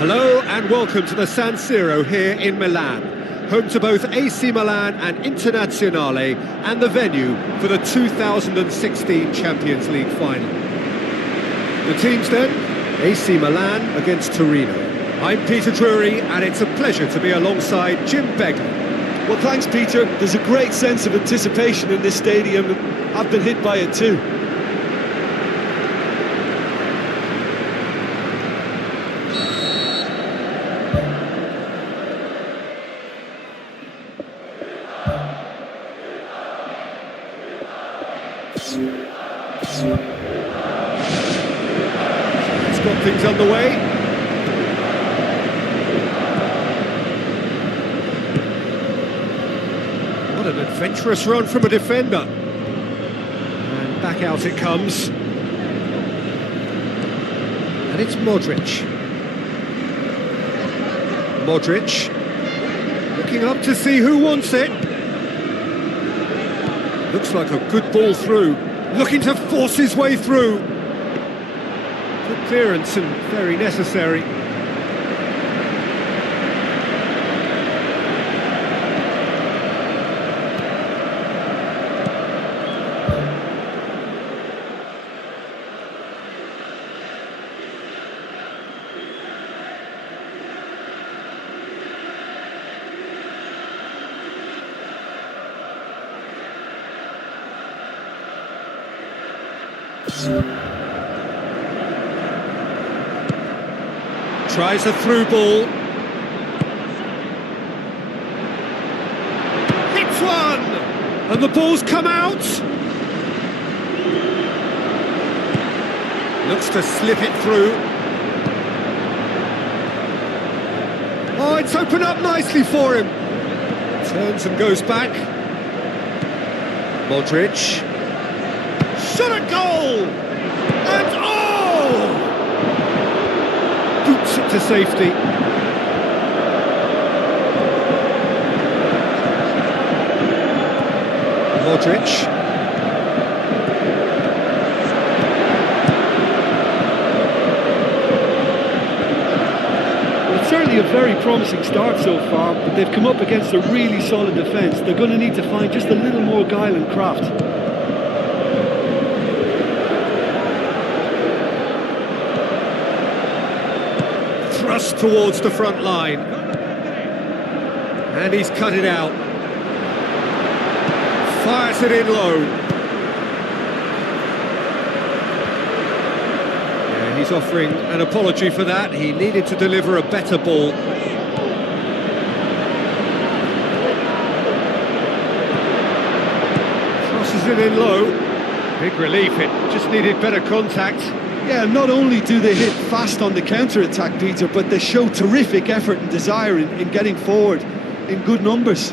Hello and welcome to the San Siro here in Milan, home to both AC Milan and Internazionale, and the venue for the 2016 Champions League final. The teams then, AC Milan against Torino. I'm Peter Drury and it's a pleasure to be alongside Jim Begley. Well, thanks, Peter. There's a great sense of anticipation in this stadium, and I've been hit by it too. It's got things underway. What an adventurous run from a defender. And back out it comes. And it's Modric. Modric looking up to see who wants it. Looks like a good ball through. Looking to force his way through. Good clearance and very necessary. Tries a through ball. Hits one! And the ball's come out! Looks to slip it through. Oh, it's opened up nicely for him. Turns and goes back. Modric. Shot a goal! And oh! Boots it to safety. Modric. Well, it's certainly a very promising start so far, but they've come up against a really solid defence. They're going to need to find just a little more guile and craft. Thrust towards the front line. And he's cut it out. Fires it in low. Yeah, he's offering an apology for that. He needed to deliver a better ball. Crosses it in low. Big relief, it just needed better contact. Yeah, not only do they hit fast on the counter-attack, Peter, but they show terrific effort and desire in getting forward in good numbers.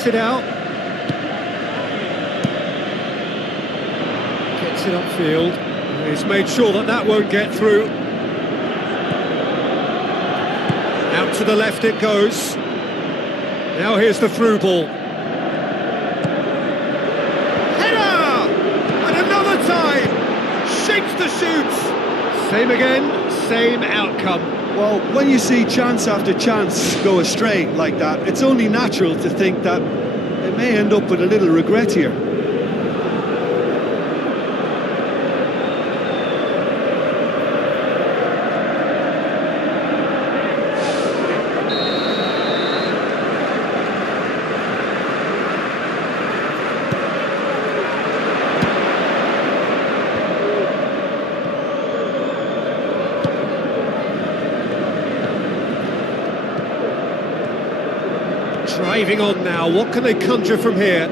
cuts it out. Gets it upfield. He's made sure that that won't get through. Out to the left it goes. Now here's the through ball. Header! And another time! Shapes the shoots! Same again, same outcome. Well, when you see chance after chance go astray like that, it's only natural to think that they may end up with a little regret here. Driving on now, what can they conjure from here?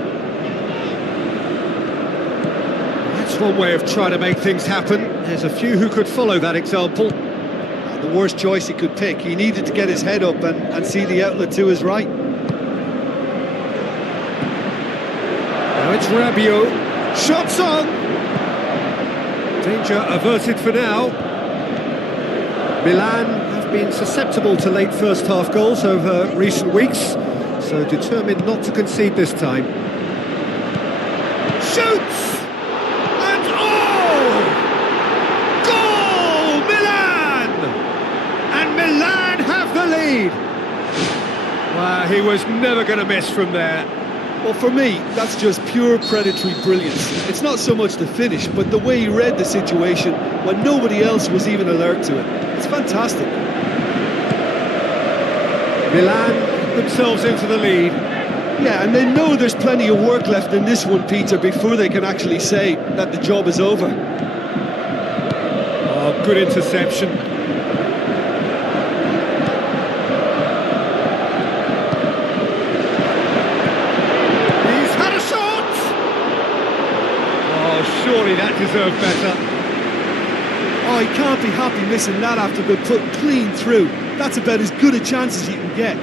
That's one way of trying to make things happen. There's a few who could follow that example. The worst choice he could pick. He needed to get his head up and see the outlet to his right. Now it's Rabiot. Shots on! Danger averted for now. Milan have been susceptible to late first-half goals over recent weeks, so determined not to concede this time. Shoots! And oh! Goal! Milan! And Milan have the lead! Wow, he was never going to miss from there. Well, for me, that's just pure predatory brilliance. It's not so much the finish, but the way he read the situation when nobody else was even alert to it. It's fantastic. Milan themselves into the lead. Yeah, and they know there's plenty of work left in this one, Peter, before they can actually say that the job is over. Oh, good interception. He's had a shot! Oh, surely that deserved better. Oh, he can't be happy missing that after being put clean through. That's about as good a chance as you can get.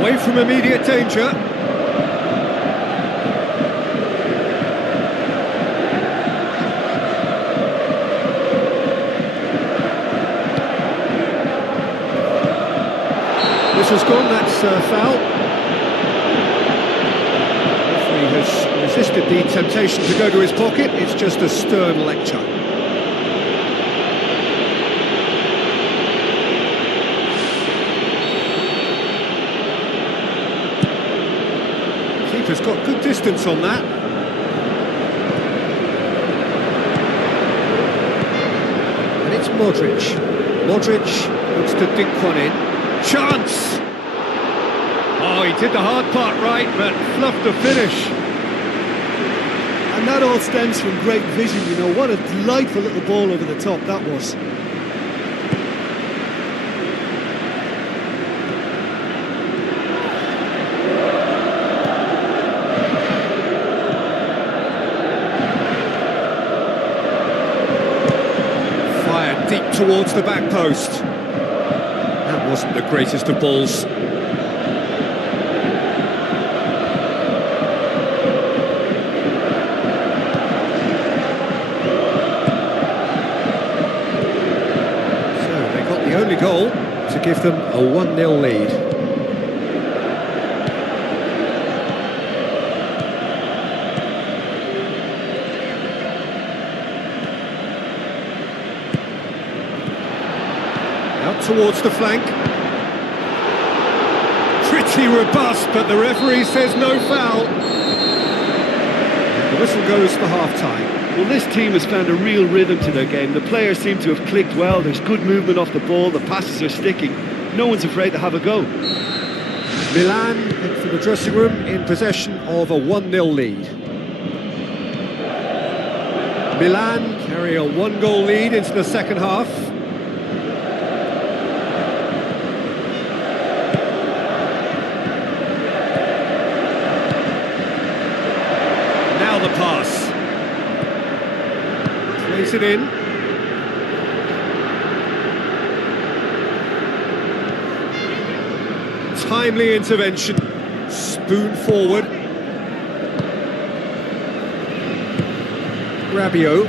Away from immediate danger. This has gone, that's foul. Referee has resisted the temptation to go to his pocket. It's just a stern lecture. Keeper's got good distance on that. And it's Modric. Modric looks to dink one in. Chance! Oh, he did the hard part right, but fluffed the finish. And that all stems from great vision, you know. What a delightful little ball over the top that was. Fired deep towards the back post. That wasn't the greatest of balls. So they got the only goal to give them a 1-0 lead. Out towards the flank. Pretty robust, but the referee says no foul. The whistle goes for half-time. Well, this team has found a real rhythm to their game. The players seem to have clicked well. There's good movement off the ball. The passes are sticking. No one's afraid to have a go. Milan head for the dressing room in possession of a 1-0 lead. Milan carry a 1-goal lead into the second half. Plays it in. Timely intervention. Spoon forward. Rabiot.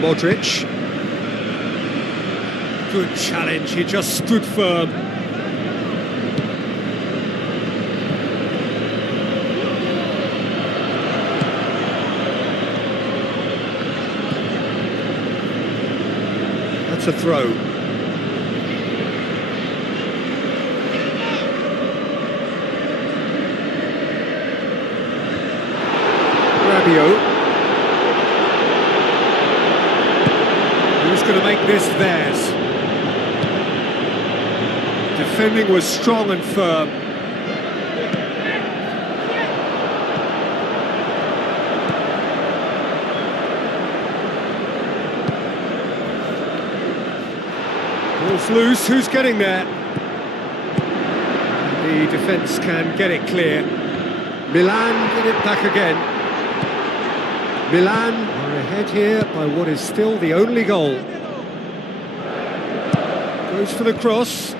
Modric. Good challenge, he just stood firm. That's a throw. Rabiot. Who's going to make this theirs? Defending was strong and firm. Ball's loose, who's getting there? The defence can get it clear. Milan get it back again. Milan are ahead here by what is still the only goal. Goes for the cross.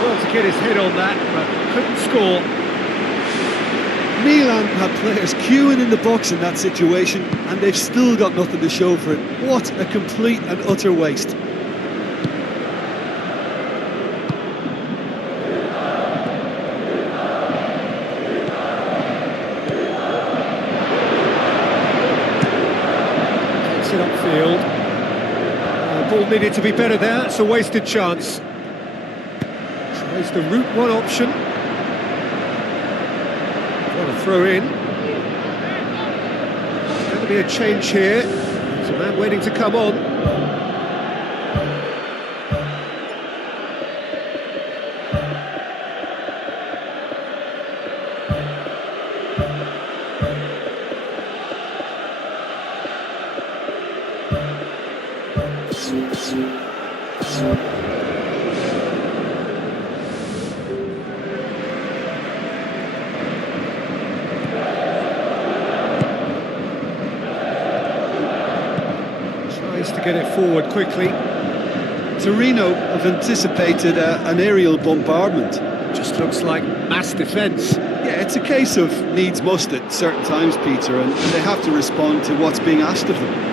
Well to get his head on that, but couldn't score. Milan had players queuing in the box in that situation, and they've still got nothing to show for it. What a complete and utter waste. Takes it upfield. Ball needed to be better there, it's a wasted chance. Tries the route one option. Got to throw in. There's going to be a change here. There's a man waiting to come on. Tries to get it forward quickly. Torino have anticipated an aerial bombardment. Just looks like mass defence. Yeah, it's a case of needs must at certain times, Peter, and they have to respond to what's being asked of them.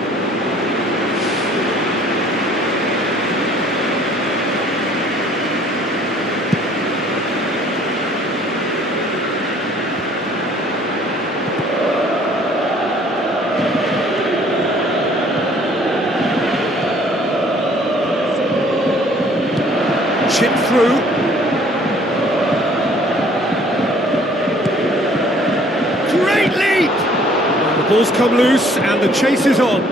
Chip through. Great lead! The ball's come loose and the chase is on.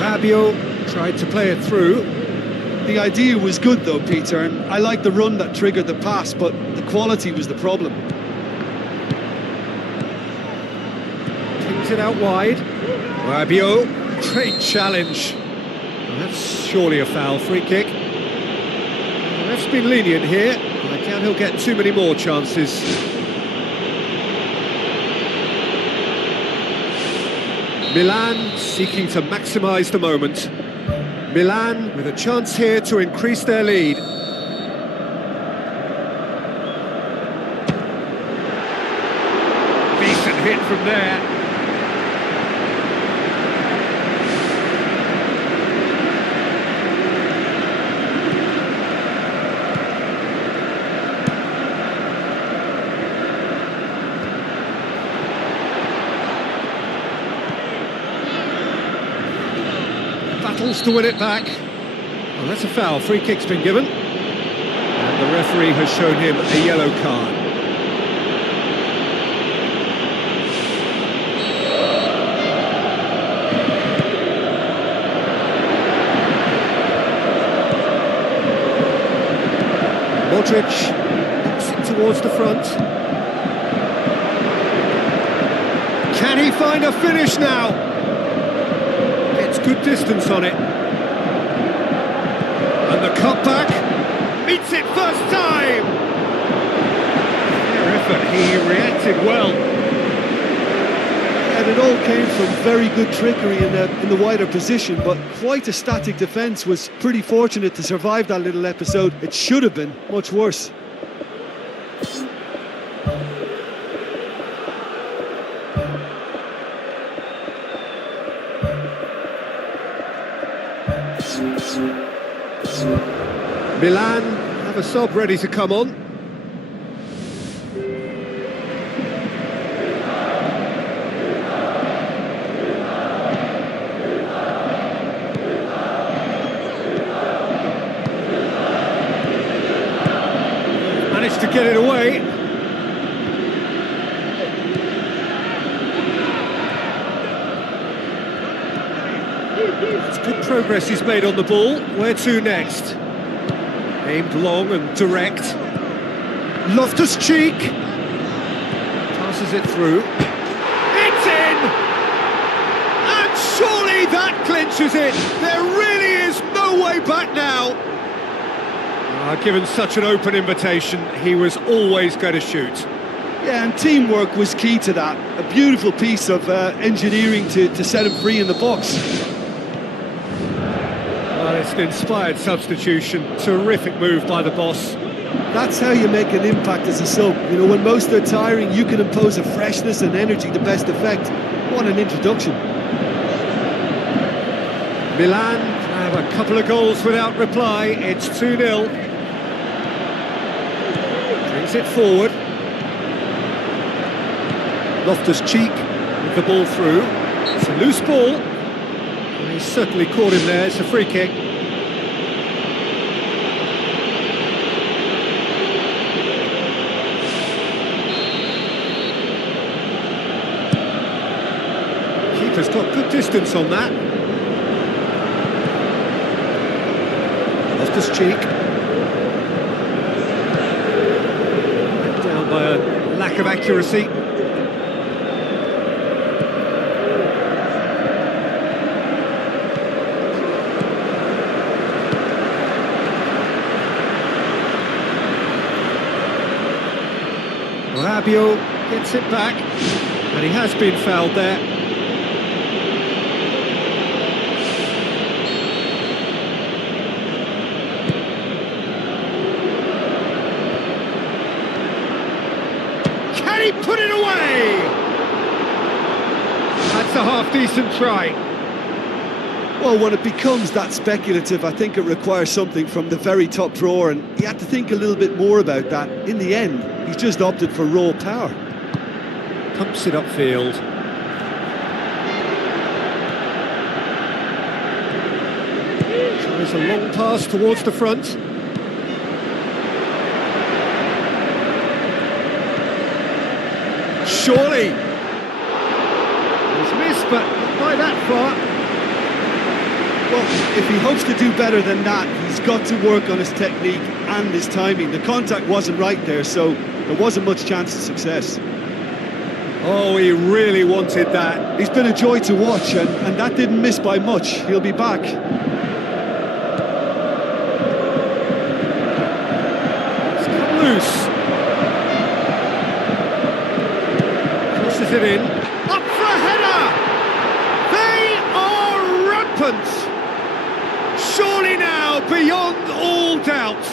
Rabiot tried to play it through. The idea was good though, Peter, and I like the run that triggered the pass, but the quality was the problem. Kings it out wide. Rabiot, great challenge. Well, that's surely a foul, free kick. The ref's been lenient here. I doubt he'll get too many more chances. Milan seeking to maximise the moment. Milan with a chance here to increase their lead. Decent hit from there. Battles to win it back. Well, that's a foul. Free kick's been given. And the referee has shown him a yellow card. Modric puts it towards the front. Can he find a finish now? Gets good distance on it. And the cutback meets it first time. Fair effort, he reacted well. And it all came from very good trickery in the wider position, but quite a static defence. Was pretty fortunate to survive that little episode. It should have been much worse. Milan have a sub ready to come on. Managed to get it away. It's good progress he's made on the ball. Where to next? Aimed long and direct. Loftus-Cheek passes it through. It's in! And surely that clinches it! There really is no way back now! Given such an open invitation, he was always going to shoot. Yeah, and teamwork was key to that. A beautiful piece of engineering to set him free in the box. Well, it's an inspired substitution. Terrific move by the boss. That's how you make an impact as a sub. You know, when most are tiring, you can impose a freshness and energy to best effect. What an introduction. Milan have a couple of goals without reply. It's 2-0. Brings it forward. Loftus-Cheek with the ball through. It's a loose ball. He's certainly caught him there. It's a free kick. Keeper's got good distance on that. Loftus-Cheek. Down by a lack of accuracy. Rabio gets it back, and he has been fouled there. Can he put it away? That's a half-decent try. Well, when it becomes that speculative, I think it requires something from the very top drawer, and you have to think a little bit more about that. In the end, he's just opted for raw power. Pumps it upfield. Tries a long pass towards the front. Surely! He's missed, but not by that far. Well, if he hopes to do better than that, he's got to work on his technique and his timing. The contact wasn't right there, so there wasn't much chance of success. Oh, he really wanted that. He's been a joy to watch, and that didn't miss by much. He'll be back. It's come loose. Crosses it in. Up for a header! They are rampant! Surely now, beyond all doubt.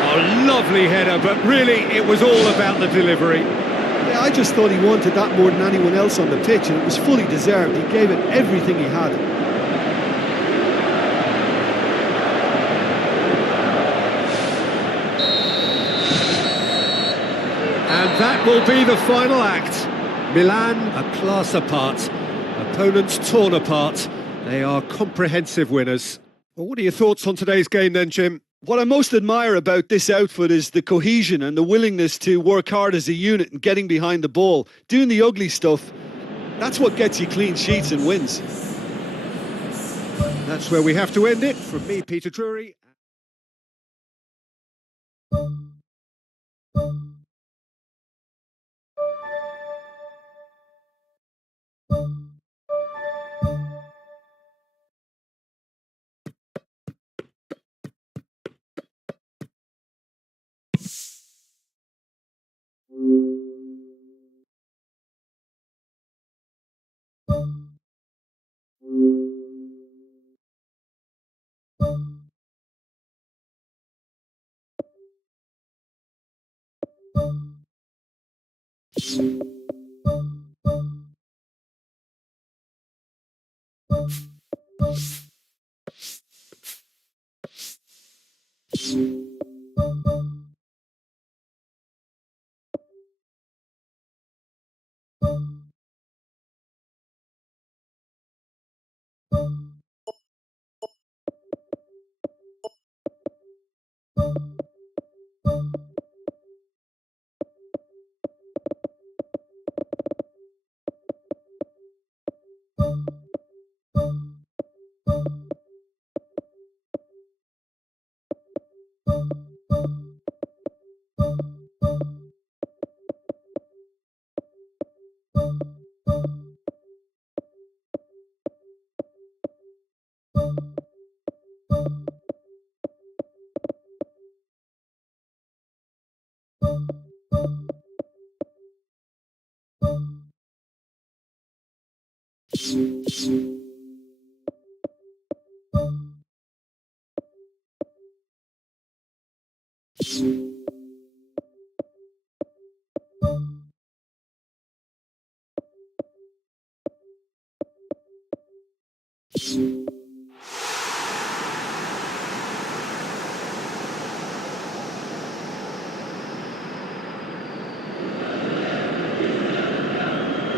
Oh, lovely header, but really it was all about the delivery. Yeah, I just thought he wanted that more than anyone else on the pitch, and it was fully deserved. He gave it everything he had. And that will be the final act. Milan, a class apart. Opponents torn apart. They are comprehensive winners. Well, what are your thoughts on today's game then, Jim? What I most admire about this outfit is the cohesion and the willingness to work hard as a unit and getting behind the ball. Doing the ugly stuff, that's what gets you clean sheets and wins. That's where we have to end it. From me, Peter Drury.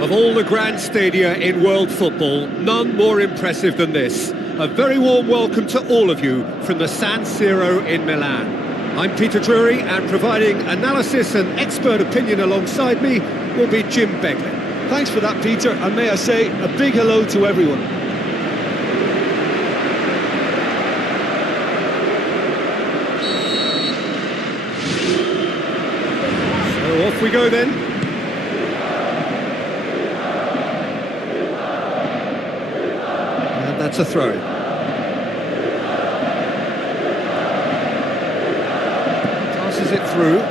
Of all the grand stadia in world football, none more impressive than this. A very warm welcome to all of you from the San Siro in Milan. I'm Peter Drury, and providing analysis and expert opinion alongside me will be Jim Beglin. Thanks for that, Peter, and may I say a big hello to everyone. So off we go then. That's a throw. Passes it through,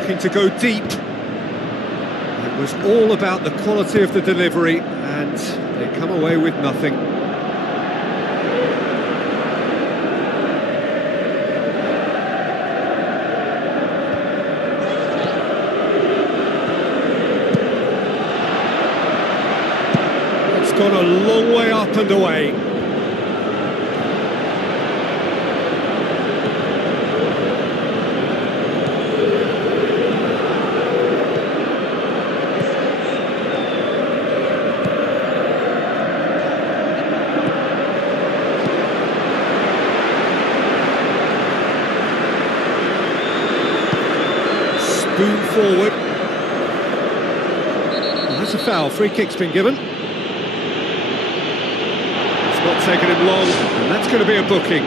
looking to go deep. It was all about the quality of the delivery, and they come away with nothing. Gone a long way up and away. Spoon forward. Well, that's a foul. Free kick's been given. Not taken him long, and that's going to be a booking.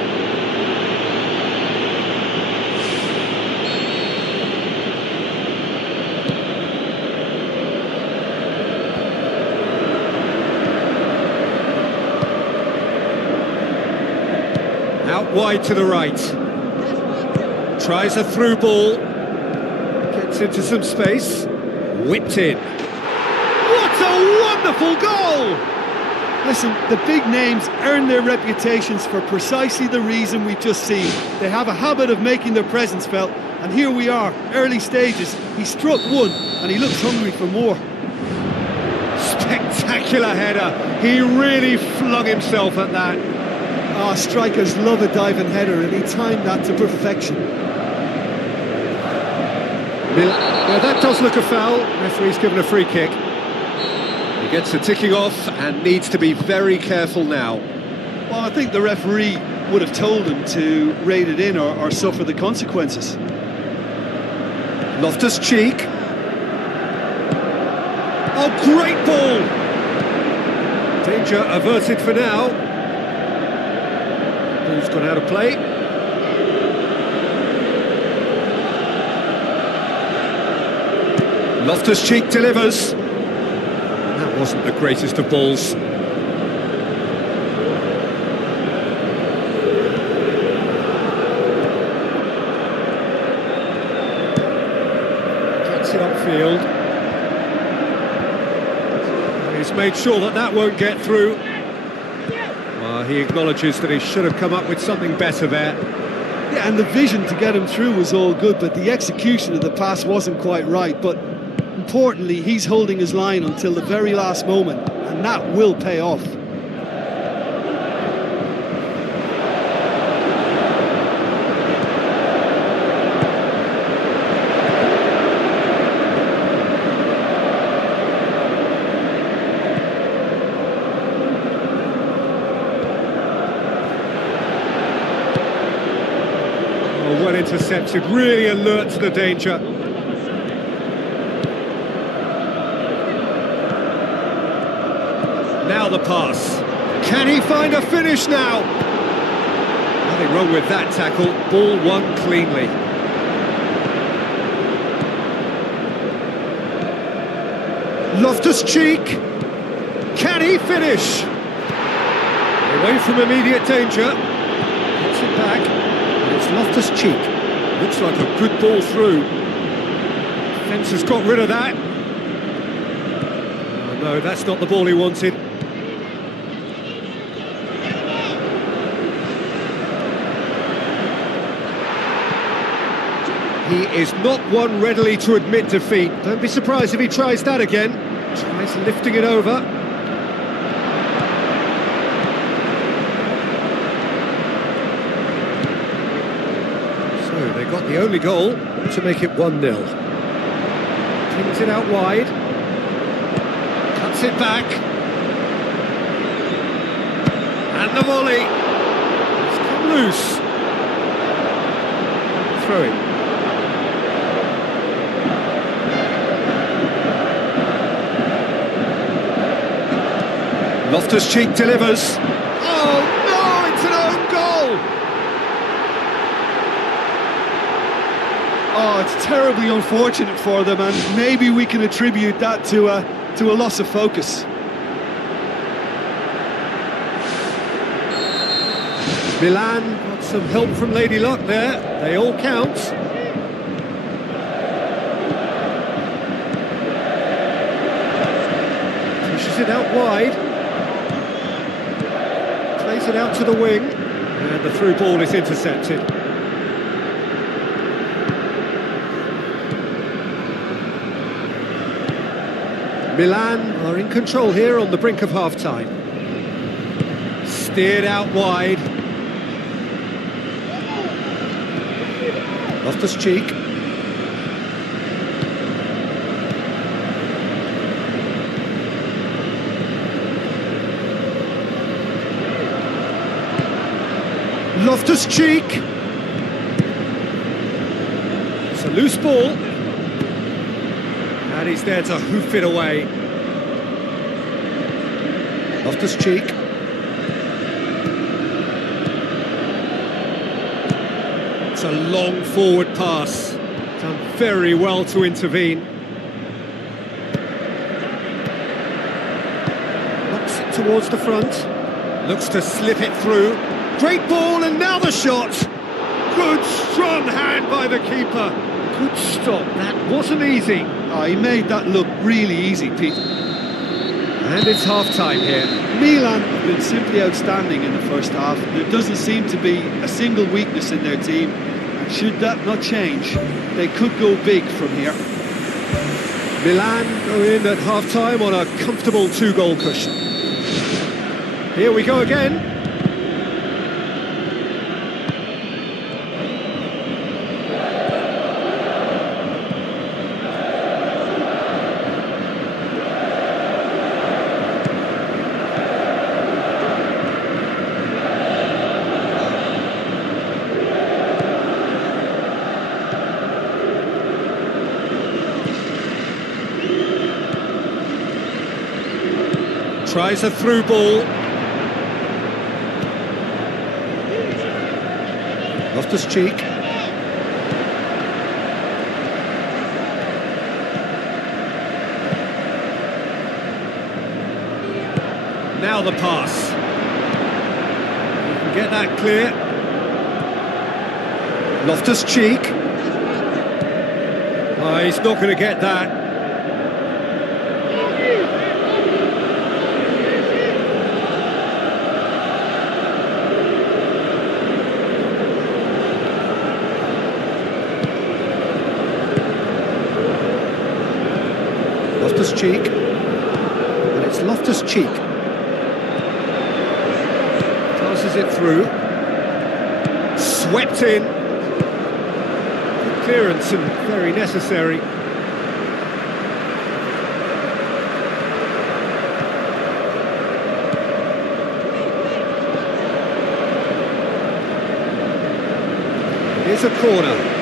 Out wide to the right. Tries a through ball. Gets into some space. Whipped in. What a wonderful goal! Listen, the big names earn their reputations for precisely the reason we've just seen. They have a habit of making their presence felt, and here we are, early stages. He struck one, and he looks hungry for more. Spectacular header. He really flung himself at that. Ah, strikers love a diving header, and he timed that to perfection. Yeah, that does look a foul. Referee's given a free kick. He gets the ticking off and needs to be very careful now. Well, I think the referee would have told him to rate it in or suffer the consequences. Loftus-Cheek. Oh, great ball! Danger averted for now. Ball's gone out of play. Loftus-Cheek delivers. That wasn't the greatest of balls. Gets it upfield. He's made sure that that won't get through. Well, he acknowledges that he should have come up with something better there. Yeah, and the vision to get him through was all good, but the execution of the pass wasn't quite right. But importantly, he's holding his line until the very last moment, and that will pay off. Well intercepted, really alert to the danger. Now the pass. Can he find a finish now? Nothing wrong with that tackle. Ball won cleanly. Loftus-Cheek. Can he finish? Away from immediate danger. Gets it back. And it's Loftus-Cheek. Looks like a good ball through. Defence has got rid of that. Oh, no, that's not the ball he wanted. He is not one readily to admit defeat. Don't be surprised if he tries that again. Tries lifting it over. So they got the only goal to make it 1-0. Kings it out wide. Cuts it back. And the volley. It's come loose. Throw it. Loftus-Cheek delivers. Oh no, it's an own goal! Oh, it's terribly unfortunate for them, and maybe we can attribute that to a loss of focus. Milan got some help from Lady Luck there. They all count. Pushes it out wide. Plays it out to the wing, and the through ball is intercepted. Milan are in control here on the brink of half-time. Steered out wide. Loftus-Cheek. Loftus-Cheek. It's a loose ball. And he's there to hoof it away. Loftus-Cheek. It's a long forward pass. Done very well to intervene. Knocks it towards the front. Looks to slip it through. Great ball, and now the shot. Good strong hand by the keeper. Good stop, that wasn't easy. Oh, he made that look really easy, Pete. And it's half-time here. Milan have been simply outstanding in the first half. There doesn't seem to be a single weakness in their team. And should that not change, they could go big from here. Milan go in at half-time on a comfortable 2-goal cushion. Here we go again. Tries a through ball. Loftus-Cheek. Now the pass. You can get that clear. Loftus-Cheek. Oh, he's not going to get that. Loftus-Cheek, and it's Loftus-Cheek. Passes it through. Swept in. Good clearance and very necessary. Here's a corner.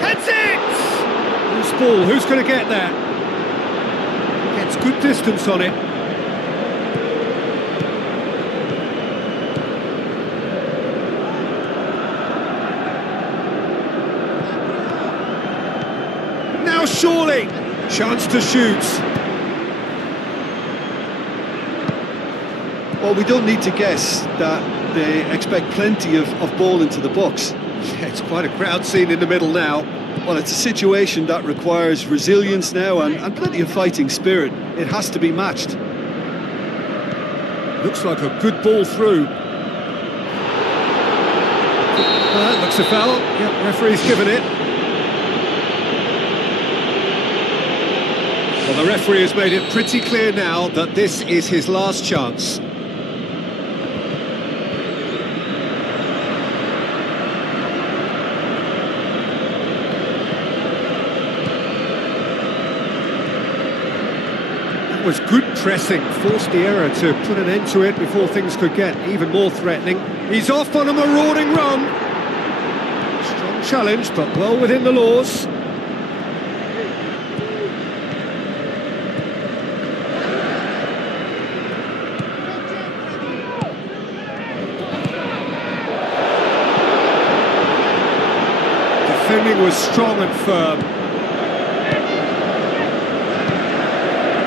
Heads it! Loose ball, who's going to get that? Gets good distance on it. Now surely, chance to shoot. Well, we don't need to guess that they expect plenty of ball into the box. Yeah, it's quite a crowd scene in the middle now. Well, it's a situation that requires resilience now and plenty of fighting spirit. It has to be matched. Looks like a good ball through. Looks a foul. Yep, referee's given it. Well, the referee has made it pretty clear now that this is his last chance. That was good pressing, forced the error to put an end to it before things could get even more threatening. He's off on a marauding run. Strong challenge, but well within the laws. Defending was strong and firm.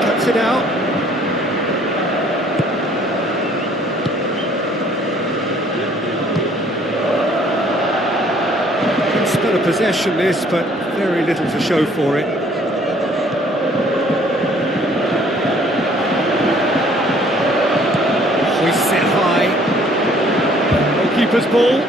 Cuts it out. It's got a possession this, but very little to show for it. We set high. Goalkeeper's ball.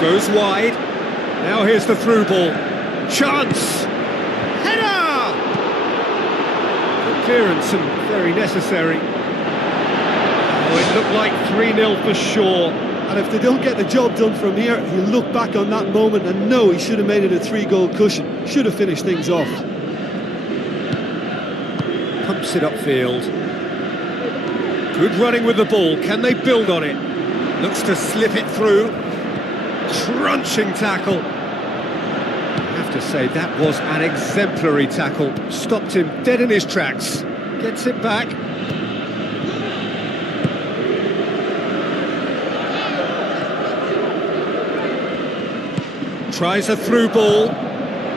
Goes wide. Now here's the through ball. Chance! Header! Good clearance and very necessary. Oh, it looked like 3-0 for sure. And if they don't get the job done from here, he'll look back on that moment and know he should have made it a 3-goal cushion. Should have finished things off. Pumps it upfield. Good running with the ball. Can they build on it? Looks to slip it through. Crunching tackle. I have to say, that was an exemplary tackle. Stopped him dead in his tracks. Gets it back. Tries a through ball.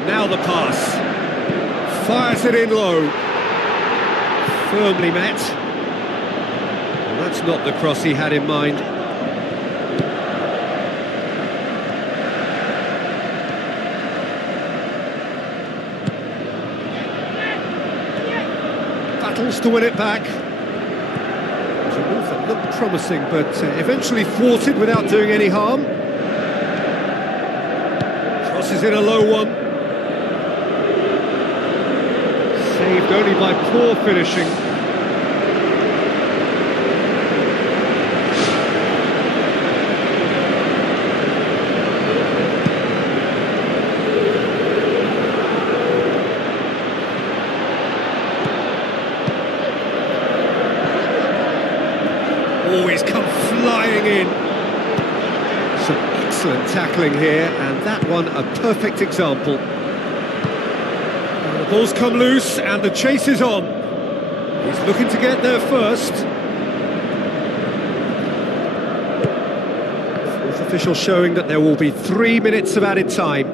Now the pass. Fires it in low. Firmly met. Well, that's not the cross he had in mind. Battles to win it back. It was a move that looked promising, but eventually thwarted without doing any harm. Crosses in a low one. Saved only by poor finishing. Always come flying in. Some excellent tackling here, and that one a perfect example. The ball's come loose and the chase is on. He's looking to get there first. Fourth official showing that there will be 3 minutes of added time.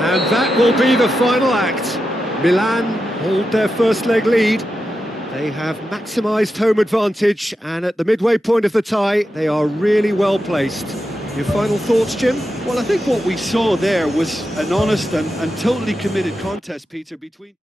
And that will be the final act. Milan hold their first leg lead. They have maximised home advantage, and at the midway point of the tie, they are really well placed. Your final thoughts, Jim? Well, I think what we saw there was an honest and totally committed contest, Peter, between...